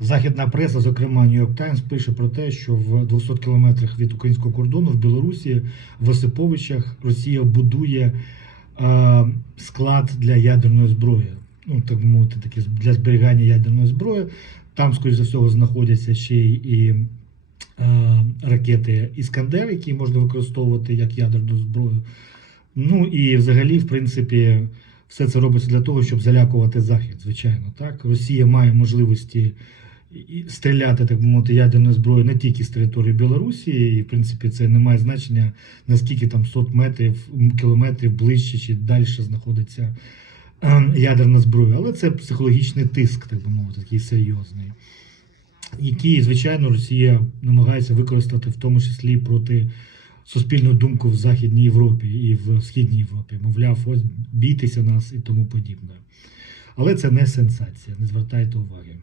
західна преса, зокрема York Times, пише про те, що в 200 кілометрах від українського кордону в Білорусі в Осиповичах Росія будує е, склад для ядерної зброї. Ну, так би мовити, такі для зберігання ядерної зброї. Там, скоріш за всього, знаходяться ще й е, ракети Іскандер, які можна використовувати як ядерну зброю. Ну і взагалі, в принципі, все це робиться для того, щоб залякувати Захід, звичайно. Так? Росія має можливості стріляти, так мовити, ядерною зброєю не тільки з території Білорусі, і в принципі це не має значення, наскільки там сот метрів, кілометрів ближче чи далі знаходиться е, ядерна зброя. Але це психологічний тиск, так би мовити, такий серйозний, який, звичайно, Росія намагається використати в тому числі проти суспільну думку в Західній Європі і в Східній Європі. Мовляв, ось бійтеся нас і тому подібне. Але це не сенсація, не звертайте уваги.